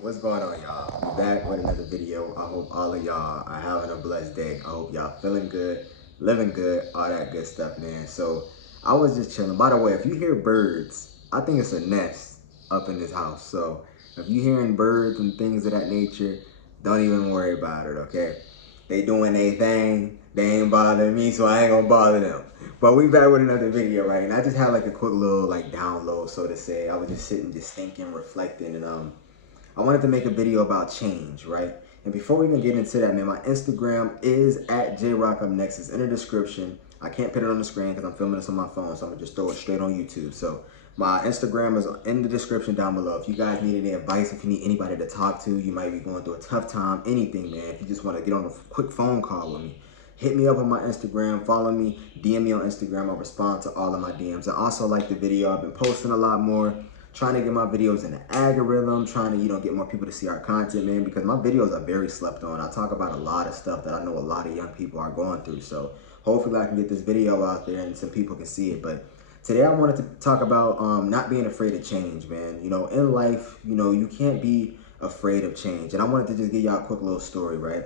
What's going on, y'all? Back with another video. I hope all of y'all are having a blessed day. I hope y'all feeling good, living good, all that good stuff, man. So I was just chilling. By the way, if you hear birds, I think it's a nest up in this house. So if you hearing birds and things of that nature, don't even worry about it, okay? They doing their thing. They ain't bothering me, so I ain't gonna bother them. But we back with another video, right? And I just had like a quick little like download, so to say. I was just sitting, just thinking, reflecting, and I wanted to make a video about change, right? And before we even get into that, man, my Instagram is at JayRocUpNext. It's in the description. I can't put it on the screen because I'm filming this on my phone, so I'm gonna just throw it straight on YouTube. So my Instagram is in the description down below. If you guys need any advice, if you need anybody to talk to, you might be going through a tough time, anything, man. If you just want to get on a quick phone call with me, hit me up on my Instagram, follow me, DM me on Instagram. I'll respond to all of my DMs. I also like the video. I've been posting a lot more, trying to get my videos in the algorithm, trying to, get more people to see our content, man, because my videos are very slept on. I talk about a lot of stuff that I know a lot of young people are going through. So hopefully I can get this video out there and some people can see it. But today I wanted to talk about not being afraid of change, man. In life, you can't be afraid of change. And I wanted to just give y'all a quick little story, right?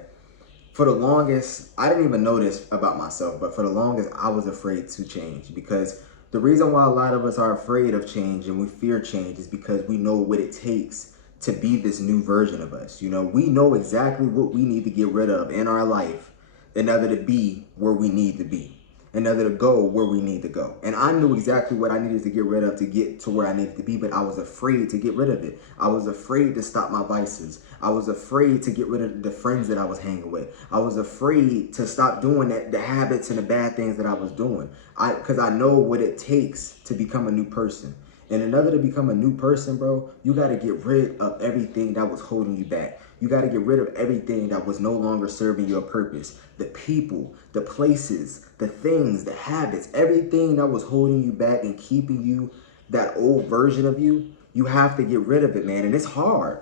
For the longest, I didn't even know this about myself, but for the longest, I was afraid to change, because the reason why a lot of us are afraid of change and we fear change is because we know what it takes to be this new version of us. We know exactly what we need to get rid of in our life in order to be where we need to be, in order to go where we need to go. And I knew exactly what I needed to get rid of to get to where I needed to be, but I was afraid to get rid of it. I was afraid to stop my vices. I was afraid to get rid of the friends that I was hanging with. I was afraid to stop doing the habits and the bad things that I was doing. Because I know what it takes to become a new person. And in order to become a new person, bro, you got to get rid of everything that was holding you back. You got to get rid of everything that was no longer serving your purpose. The people, the places, the things, the habits, everything that was holding you back and keeping you that old version of you, you have to get rid of it, man. And it's hard.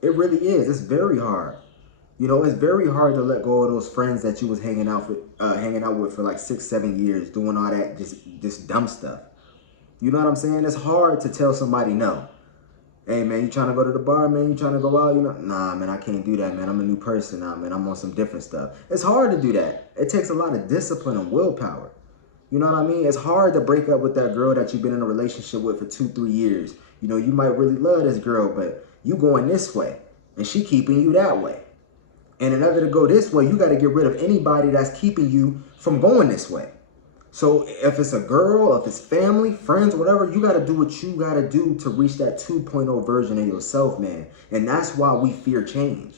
It really is. It's very hard. It's very hard to let go of those friends that you was hanging out with for like 6, 7 years, doing all that just dumb stuff. You know what I'm saying? It's hard to tell somebody no. Hey, man, you trying to go to the bar, man? You trying to go out? Nah, man, I can't do that, man. I'm a new person now, man. I'm on some different stuff. It's hard to do that. It takes a lot of discipline and willpower. You know what I mean? It's hard to break up with that girl that you've been in a relationship with for 2, 3 years. You might really love this girl, but you going this way, and she keeping you that way. And in order to go this way, you got to get rid of anybody that's keeping you from going this way. So if it's a girl, if it's family, friends, whatever, you got to do what you got to do to reach that 2.0 version of yourself, man. And that's why we fear change.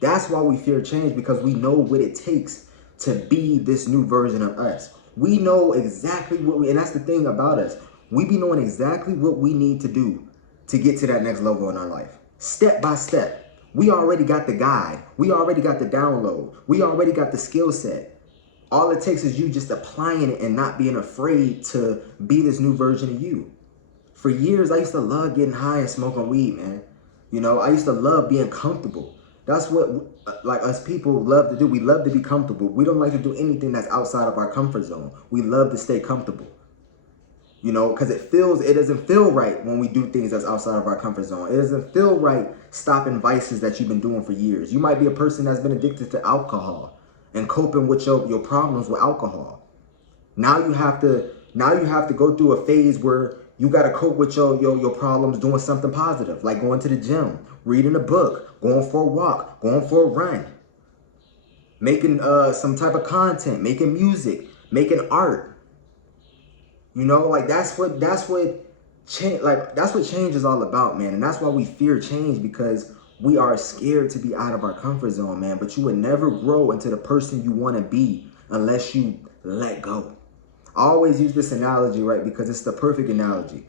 That's why we fear change, because we know what it takes to be this new version of us. We know exactly and that's the thing about us. We be knowing exactly what we need to do to get to that next level in our life. Step by step. We already got the guide. We already got the download. We already got the skill set. All it takes is you just applying it and not being afraid to be this new version of you. For years, I used to love getting high and smoking weed, man. I used to love being comfortable. That's what like us people love to do. We love to be comfortable. We don't like to do anything that's outside of our comfort zone. We love to stay comfortable. Because it doesn't feel right when we do things that's outside of our comfort zone. It doesn't feel right stopping vices that you've been doing for years. You might be a person that's been addicted to alcohol and coping with your problems with alcohol. Now you have to go through a phase where you got to cope with your problems doing something positive, like going to the gym, reading a book, going for a walk, going for a run, making some type of content, making music, making art. That's what change is all about, man. And that's why we fear change, because we are scared to be out of our comfort zone, man. But you would never grow into the person you want to be unless you let go. I always use this analogy, right? Because it's the perfect analogy.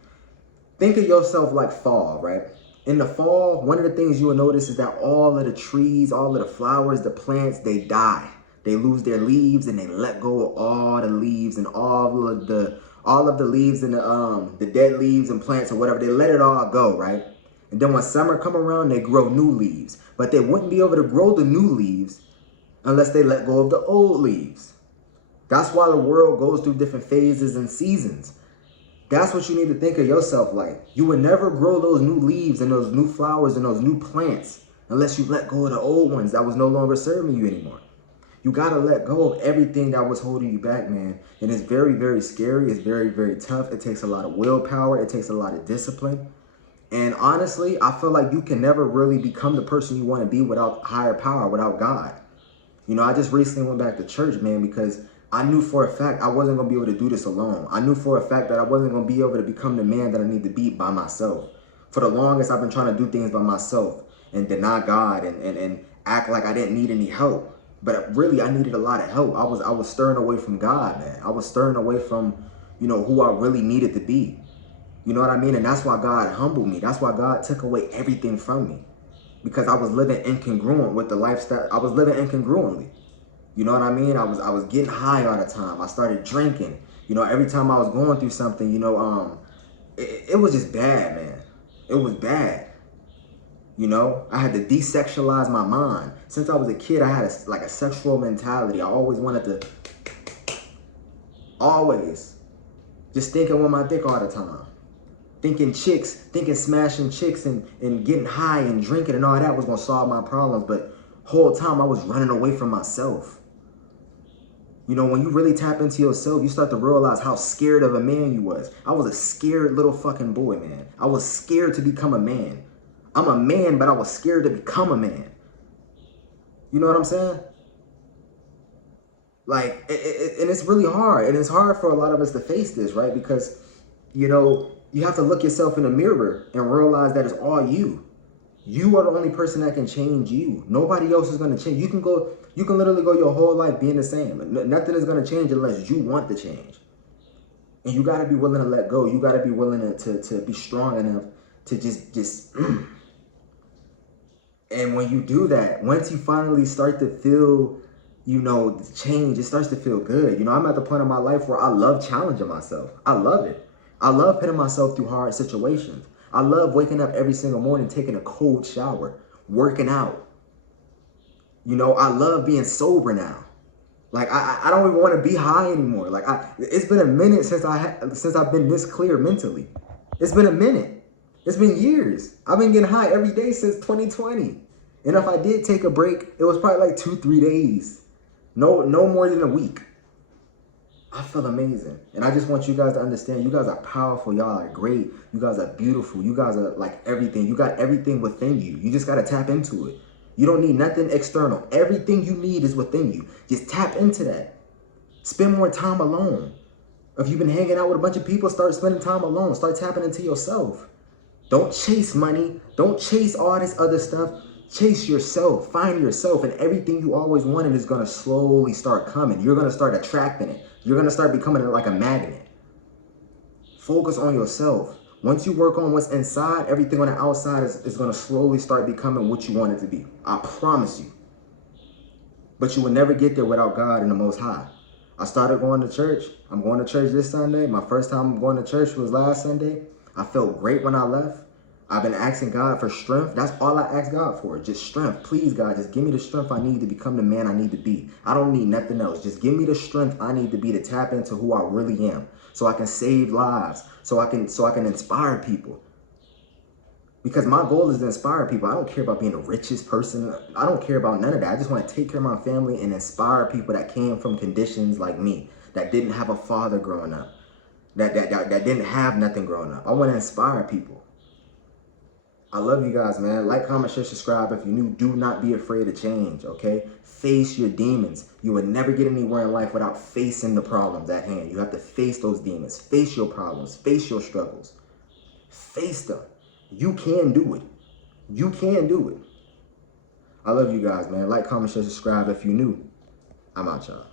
Think of yourself like fall, right? In the fall, one of the things you will notice is that all of the trees, all of the flowers, the plants, they die. They lose their leaves and they let go of all the leaves and all of the leaves and the dead leaves and plants or whatever. They let it all go, right? And then when summer come around, they grow new leaves. But they wouldn't be able to grow the new leaves unless they let go of the old leaves. That's why the world goes through different phases and seasons. That's what you need to think of yourself like. You would never grow those new leaves and those new flowers and those new plants unless you let go of the old ones that was no longer serving you anymore. You gotta let go of everything that was holding you back, man. And it's very, very scary. It's very, very tough. It takes a lot of willpower. It takes a lot of discipline. And honestly, I feel like you can never really become the person you want to be without higher power, without God. You know, I just recently went back to church, man, because I knew for a fact I wasn't going to be able to do this alone. I knew for a fact that I wasn't going to be able to become the man that I need to be by myself. For the longest, I've been trying to do things by myself and deny God and act like I didn't need any help. But really, I needed a lot of help. I was stirring away from God, man. I was stirring away from, you know, who I really needed to be. You know what I mean? And that's why God humbled me. That's why God took away everything from me. Because I was living incongruent with the lifestyle. I was living incongruently. You know what I mean? I was getting high all the time. I started drinking. You know, every time I was going through something, you know, it was just bad, man. It was bad. You know, I had to desexualize my mind. Since I was a kid, I had a sexual mentality. I always wanted to, always, just thinking with my dick all the time. Thinking smashing chicks and getting high and drinking and all that was going to solve my problems. But whole time I was running away from myself. You know, when you really tap into yourself, you start to realize how scared of a man you was. I was a scared little fucking boy, man. I was scared to become a man. I'm a man, but I was scared to become a man. You know what I'm saying? Like, and it's really hard. And it's hard for a lot of us to face this, right? Because, you know, you have to look yourself in the mirror and realize that it's all you. You are the only person that can change you. Nobody else is going to change. You can literally go your whole life being the same. Nothing is going to change unless you want to change. And you got to be willing to let go. You got to be willing to be strong enough to just And when you do that, once you finally start to feel, you know, the change, it starts to feel good. You know, I'm at the point in my life where I love challenging myself. I love it. I love putting myself through hard situations. I love waking up every single morning, taking a cold shower, working out. You know, I love being sober now. Like, I don't even want to be high anymore. Like, it's been a minute since I've been this clear mentally. It's been a minute. It's been years. I've been getting high every day since 2020. And if I did take a break, it was probably like 2-3 days. No more than a week. I feel amazing. And I just want you guys to understand, you guys are powerful. Y'all are great. You guys are beautiful. You guys are like everything. You got everything within you. You just got to tap into it. You don't need nothing external. Everything you need is within you. Just tap into that. Spend more time alone. If you've been hanging out with a bunch of people, start spending time alone. Start tapping into yourself. Don't chase money. Don't chase all this other stuff. Chase yourself. Find yourself. And everything you always wanted is going to slowly start coming. You're going to start attracting it. You're going to start becoming like a magnet. Focus on yourself. Once you work on what's inside, everything on the outside is going to slowly start becoming what you want it to be. I promise you. But you will never get there without God and the Most High. I started going to church. I'm going to church this Sunday. My first time going to church was last Sunday. I felt great when I left. I've been asking God for strength. That's all I ask God for, just strength. Please, God, just give me the strength I need to become the man I need to be. I don't need nothing else. Just give me the strength I need to be to tap into who I really am, so I can save lives, so I can inspire people. Because my goal is to inspire people. I don't care about being the richest person. I don't care about none of that. I just want to take care of my family and inspire people that came from conditions like me, that didn't have a father growing up, that didn't have nothing growing up. I want to inspire people. I love you guys, man. Like, comment, share, subscribe if you're new. Do not be afraid of change, okay? Face your demons. You will never get anywhere in life without facing the problems at hand. You have to face those demons. Face your problems. Face your struggles. Face them. You can do it. You can do it. I love you guys, man. Like, comment, share, subscribe if you're new. I'm out, y'all.